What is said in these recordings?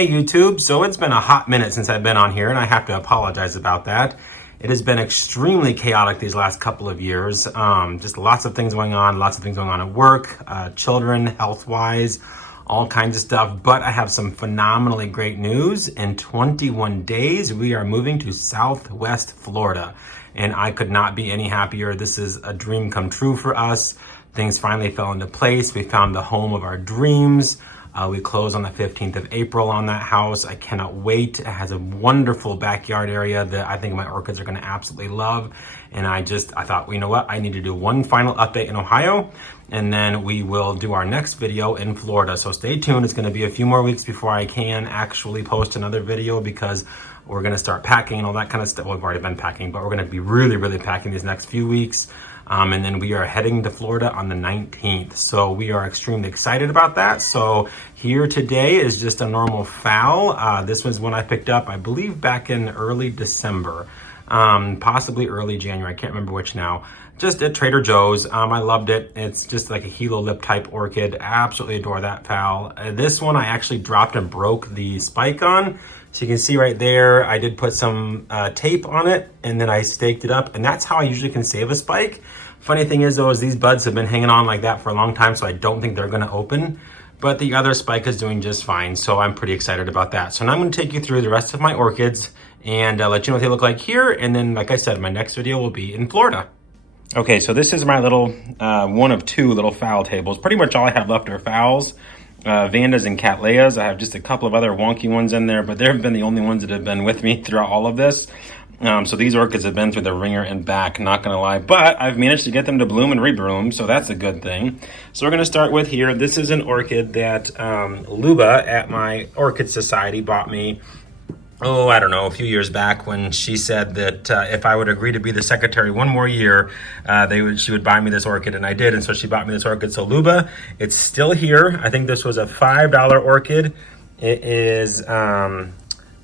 Hey YouTube, so it's been a hot minute since I've been on here and I have to apologize about that. It has been extremely chaotic these last couple of years. Just lots of things going on at work, children, health-wise, all kinds of stuff. But I have some phenomenally great news. In 21 days, we are moving to Southwest Florida. And I could not be any happier. This is a dream come true for us. Things finally fell into place. We found the home of our dreams. We close on the 15th of April on that house. I cannot wait. It has a wonderful backyard area that I think my orchids are gonna absolutely love. And I thought, you know what? I need to do one final update in Ohio, and then we will do our next video in Florida. So stay tuned. It's gonna be a few more weeks before I can actually post another video because we're gonna start packing and all that kind of stuff. Well, we've already been packing, but we're gonna be really packing these next few weeks. And then we are heading to Florida on the 19th. So we are extremely excited about that. So here today is just a normal fowl. This was one I picked up, I believe back in early December, possibly early January. I can't remember which now. Just at Trader Joe's. I loved it. It's just like a helo lip type orchid. Absolutely adore that fowl. This one I actually dropped and broke the spike on. So you can see right there, I did put some tape on it and then I staked it up, and that's how I usually can save a spike. Funny thing is though, is these buds have been hanging on like that for a long time, so I don't think they're gonna open, but the other spike is doing just fine. So I'm pretty excited about that. So now I'm gonna take you through the rest of my orchids and let you know what they look like here. And then, like I said, my next video will be in Florida. Okay, so this is my little, one of two little fowl tables. Pretty much all I have left are fowls. Vandas and Cattleyas. I have just a couple of other wonky ones in there, but they've been the only ones that have been with me throughout all of this. So these orchids have been through the ringer and back, not gonna lie, but I've managed to get them to bloom and rebloom, so that's a good thing. So we're gonna start with here. This is an orchid that Luba at my Orchid Society bought me, I don't know, a few years back, when she said that if I would agree to be the secretary one more year, she would buy me this orchid, and I did, and so she bought me this orchid. So Luba, it's still here. I think this was a $5 orchid. It is,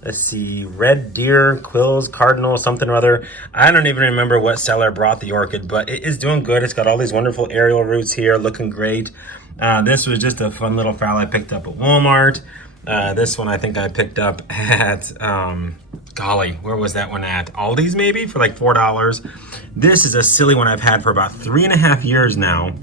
let's see, Red Deer, Quills, Cardinal, something or other. I don't even remember what seller brought the orchid, but it is doing good. It's got all these wonderful aerial roots here, looking great. This was just a fun little fowl I picked up at Walmart. This one I think I picked up at, golly, where was that one at? Aldi's maybe, for like $4. This is a silly one I've had for about 3.5 years now.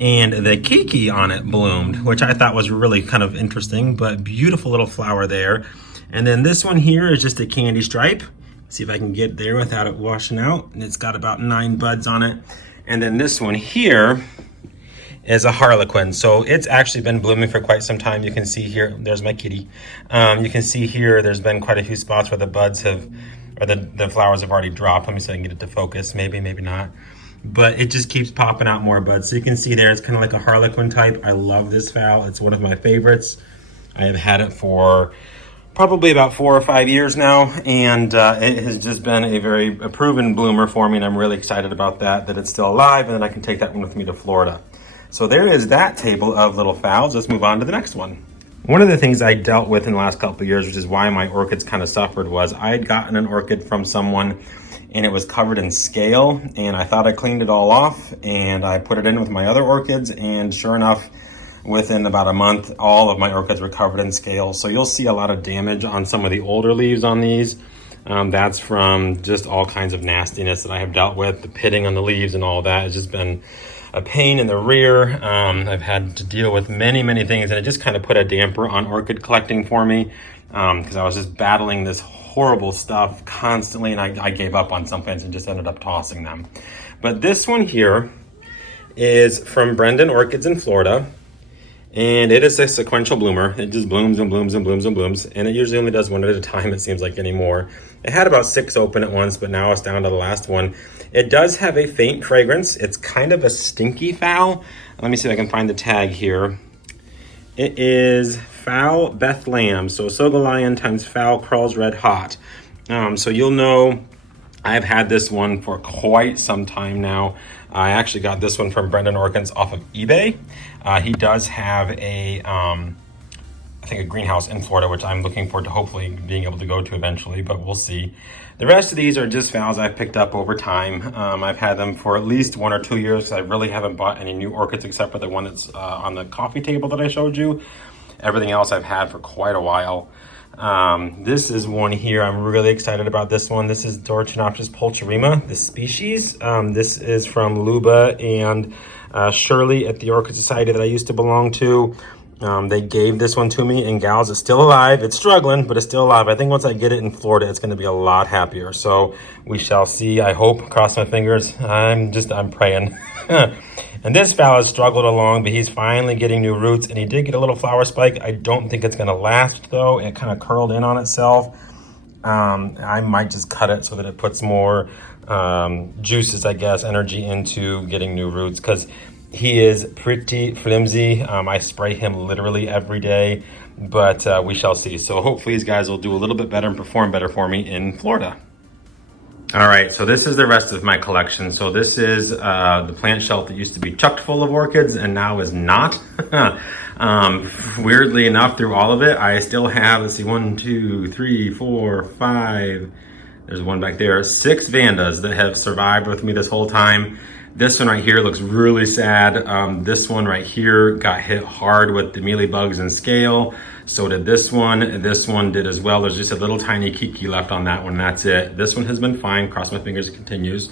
And the Kiki on it bloomed, which I thought was really kind of interesting, but beautiful little flower there. And then this one here is just a candy stripe. See if I can get there without it washing out. And it's got about 9 buds on it. And then this one here is a Harlequin. So it's actually been blooming for quite some time. You can see here, there's my kitty. You can see here, there's been quite a few spots where the buds have, or the flowers have already dropped. Let me see if I can get it to focus. Maybe not. But it just keeps popping out more buds. So you can see there, it's kind of like a Harlequin type. I love this fowl. It's one of my favorites. I have had it for probably about 4 or 5 years now, and it has just been a proven bloomer for me, and I'm really excited about that it's still alive, and then I can take that one with me to Florida. So there is that table of little fowls. Let's move on to the next one. One of the things I dealt with in the last couple of years, which is why my orchids kind of suffered, was I had gotten an orchid from someone and it was covered in scale, and I thought I cleaned it all off, and I put it in with my other orchids, and sure enough, within about a month, all of my orchids were covered in scale. So you'll see a lot of damage on some of the older leaves on these. That's from just all kinds of nastiness that I have dealt with. The pitting on the leaves and all that has just been a pain in the rear. I've had to deal with many things, and it just kind of put a damper on orchid collecting for me, because I was just battling this horrible stuff constantly, and I gave up on some plants and just ended up tossing them. But this one here is from Brendan Orchids in Florida. And it is a sequential bloomer. It just blooms and blooms and blooms and blooms. And it usually only does one at a time, it seems like, anymore. It had about 6 open at once, but now it's down to the last one. It does have a faint fragrance. It's kind of a stinky fowl. Let me see if I can find the tag here. It is Fowl Bethlehem. So Soga Lion times Fowl Crawls Red Hot. So you'll know I've had this one for quite some time now. I actually got this one from Brendan Orchids off of eBay. He does have I think a greenhouse in Florida, which I'm looking forward to hopefully being able to go to eventually, but we'll see. The rest of these are just phals I've picked up over time. I've had them for at least 1 or 2 years because I really haven't bought any new orchids except for the one that's on the coffee table that I showed you. Everything else I've had for quite a while. This is one here. I'm really excited about this one. This is Dorchinopsis pulcherrima, the species. This is from Luba and Shirley at the Orchid Society that I used to belong to. They gave this one to me, and gals, it's still alive. It's struggling, but it's still alive. I think once I get it in Florida, it's going to be a lot happier. So we shall see. I hope. Cross my fingers. I'm praying. And this fowl has struggled along, but he's finally getting new roots, and he did get a little flower spike. I don't think it's going to last, though. It kind of curled in on itself. I might just cut it so that it puts more juices, I guess, energy into getting new roots, because he is pretty flimsy. I spray him literally every day, but we shall see. So hopefully these guys will do a little bit better and perform better for me in Florida. All right, so this is the rest of my collection. So this is the plant shelf that used to be chocked full of orchids and now is not. Weirdly enough, through all of it, I still have, let's see, 1, 2, 3, 4, 5, there's one back there, 6 Vandas that have survived with me this whole time. This one right here looks really sad. This one right here got hit hard with the mealybugs and scale. So did this one. This one did as well. There's just a little tiny kiki left on that one. That's it. This one has been fine. Cross my fingers, it continues.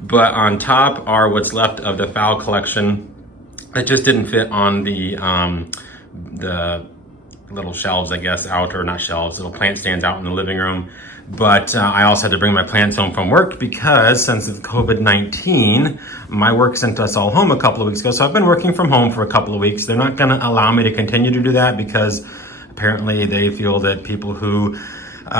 But on top are what's left of the fowl collection. It just didn't fit on the little shelves, I guess, out, or not shelves, little plant stands out in the living room. But I also had to bring my plants home from work because since of COVID-19, my work sent us all home a couple of weeks ago. So I've been working from home for a couple of weeks. They're not gonna allow me to continue to do that because apparently they feel that people who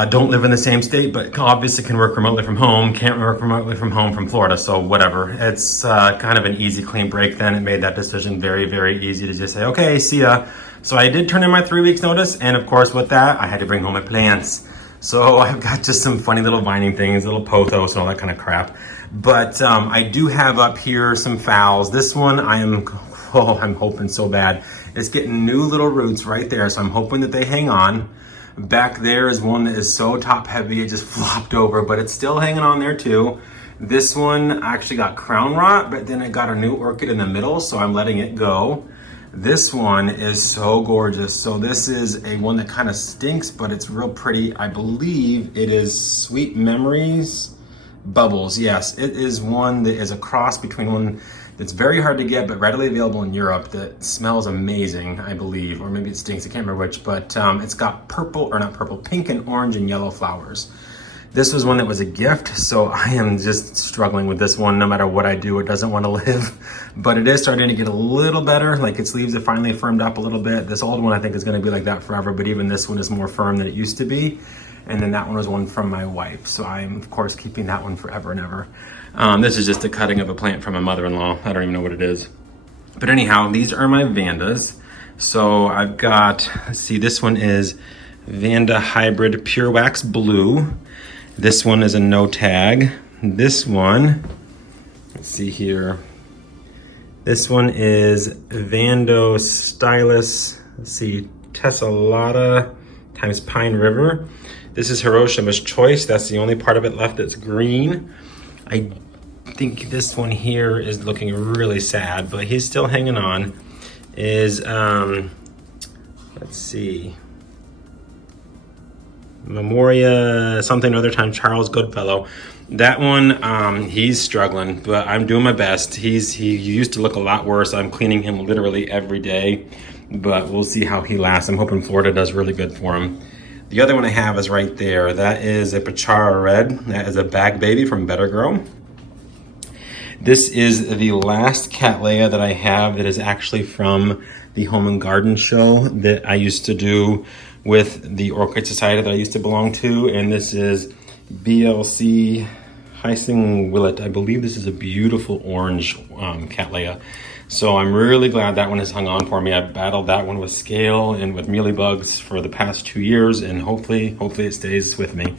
don't live in the same state, but obviously can work remotely from home, can't work remotely from home from Florida. So whatever, it's kind of an easy, clean break then. It made that decision very, very easy to just say, okay, see ya. So I did turn in my 3 weeks notice. And of course with that, I had to bring home my plants. So I've got just some funny little vining things, little pothos and all that kind of crap. But I do have up here some phals. This one I'm hoping so bad. It's getting new little roots right there. So I'm hoping that they hang on. Back there is one that is so top heavy, it just flopped over, but it's still hanging on there too. This one actually got crown rot, but then it got a new orchid in the middle, so I'm letting it go. This one is so gorgeous. So this is a one that kind of stinks, but it's real pretty. I believe it is Sweet Memories Bubbles. Yes, it is one that is a cross between one that's very hard to get, but readily available in Europe that smells amazing, I believe, or maybe it stinks, I can't remember which, but it's got purple, or not purple, pink and orange and yellow flowers. This was one that was a gift, so I am just struggling with this one. No matter what I do, it doesn't want to live, but it is starting to get a little better. Like its leaves have finally firmed up a little bit. This old one I think is going to be like that forever, but even this one is more firm than it used to be. And then that one was one from my wife, so I'm of course keeping that one forever and ever. This is just a cutting of a plant from my mother-in-law. I don't even know what it is. But anyhow, these are my Vandas. So I've got, let's see, this one is Vanda Hybrid Pure Wax Blue. This one is a no tag. This one, let's see here. This one is Vando Stylus, let's see, Tessellata times Pine River. This is Hiroshima's Choice. That's the only part of it left that's green. I think this one here is looking really sad, but he's still hanging on. Is, let's see, Memoria something or other time, Charles Goodfellow. That one, he's struggling, but I'm doing my best. He used to look a lot worse. I'm cleaning him literally every day, but we'll see how he lasts. I'm hoping Florida does really good for him. The other one I have is right there. That is a Pachara Red. That is a bag baby from Better Grow. This is the last Cattleya that I have that is actually from the Home and Garden show that I used to do with the Orchid Society that I used to belong to. And this is BLC Hyacinth Willet. I believe this is a beautiful orange Cattleya. So I'm really glad that one has hung on for me. I've battled that one with scale and with mealybugs for the past 2 years, and hopefully it stays with me.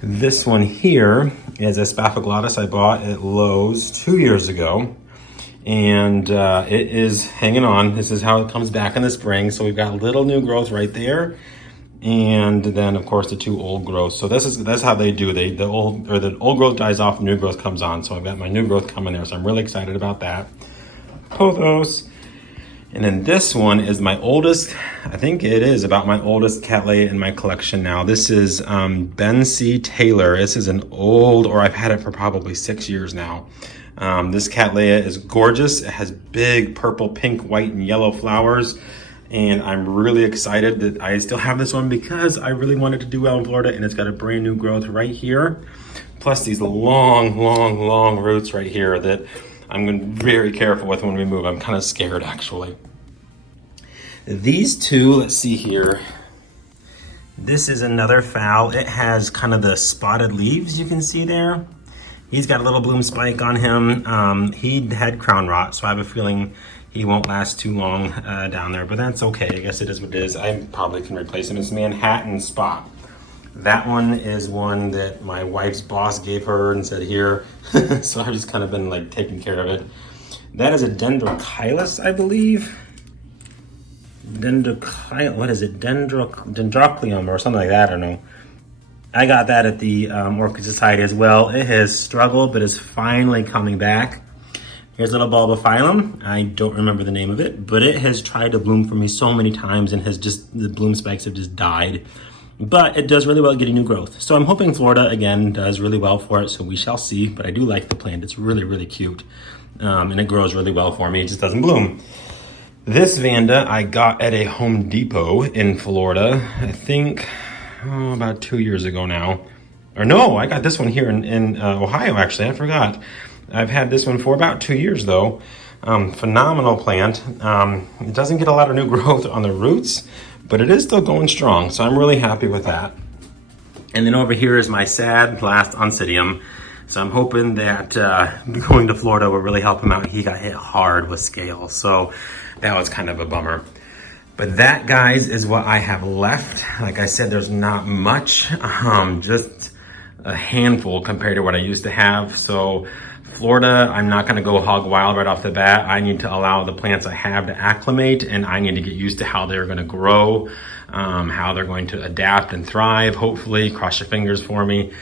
This one here is a Spaphoglottis I bought at Lowe's 2 years ago, and it is hanging on. This is how it comes back in the spring. So we've got a little new growth right there, and then of course the 2 old growths. So that's how they do. The old growth dies off, new growth comes on. So I've got my new growth coming there. So I'm really excited about that. Pothos. And then this one is my oldest, I think it is about my oldest Cattleya in my collection now. This is Ben C. Taylor. This is an old, or I've had it for probably 6 years now. This Cattleya is gorgeous. It has big purple, pink, white, and yellow flowers. And I'm really excited that I still have this one because I really wanted to do well in Florida, and it's got a brand new growth right here. Plus these long roots right here that I'm going to be very careful with when we move. I'm kind of scared actually. These two, let's see here. This is another fowl. It has kind of the spotted leaves you can see there. He's got a little bloom spike on him. He had crown rot, so I have a feeling he won't last too long down there, but that's okay. I guess it is what it is. I probably can replace him. It's Manhattan Spot. That one is one that my wife's boss gave her and said, here. So I've just kind of been like taking care of it. That is a Dendrochilus, I believe. What is it? Dendroclium or something like that, I don't know. I got that at the Orchid Society as well. It has struggled, but is finally coming back. Here's a little bulbophyllum. I don't remember the name of it, but it has tried to bloom for me so many times and the bloom spikes have just died. But it does really well at getting new growth. So I'm hoping Florida, again, does really well for it, so we shall see. But I do like the plant. It's really cute. And it grows really well for me. It just doesn't bloom. This Vanda I got at a Home Depot in Florida, I think about 2 years ago now. Or no, I got this one here in Ohio, actually. I forgot. I've had this one for about 2 years, though. Phenomenal plant. It doesn't get a lot of new growth on the roots, but it is still going strong, so I'm really happy with that. And then over here is my sad last Oncidium. So I'm hoping that going to Florida will really help him out. He got hit hard with scale, so that was kind of a bummer. But that, guys, is what I have left. Like I said, there's not much, just a handful compared to what I used to have. So Florida, I'm not gonna go hog wild right off the bat. I need to allow the plants I have to acclimate, and I need to get used to how they're gonna grow, how they're going to adapt and thrive, hopefully. Cross your fingers for me.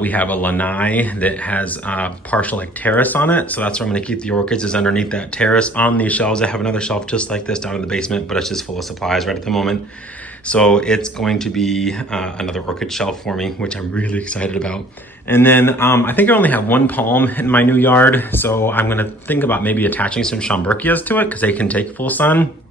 We have a lanai that has partial like terrace on it. So that's where I'm gonna keep the orchids, is underneath that terrace on these shelves. I have another shelf just like this down in the basement, but it's just full of supplies right at the moment. So it's going to be another orchid shelf for me, which I'm really excited about. And then I think I only have one palm in my new yard. So I'm gonna think about maybe attaching some Schomburgkias to it because they can take full sun.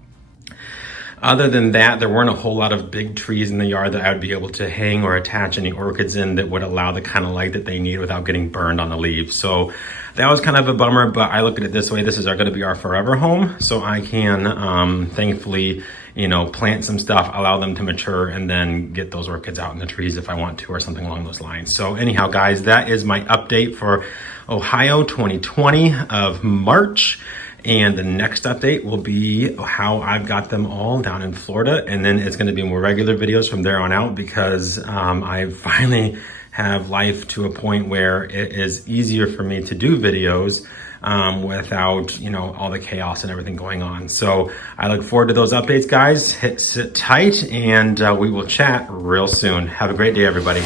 Other than that, there weren't a whole lot of big trees in the yard that I would be able to hang or attach any orchids in that would allow the kind of light that they need without getting burned on the leaves. So that was kind of a bummer, but I look at it this way. This is going to be our forever home. So I can thankfully, plant some stuff, allow them to mature, and then get those orchids out in the trees if I want to, or something along those lines. So anyhow, guys, that is my update for Ohio 2020 of March. And the next update will be how I've got them all down in Florida. And then it's gonna be more regular videos from there on out because I finally have life to a point where it is easier for me to do videos without, all the chaos and everything going on. So I look forward to those updates, guys. Sit tight and we will chat real soon. Have a great day, everybody.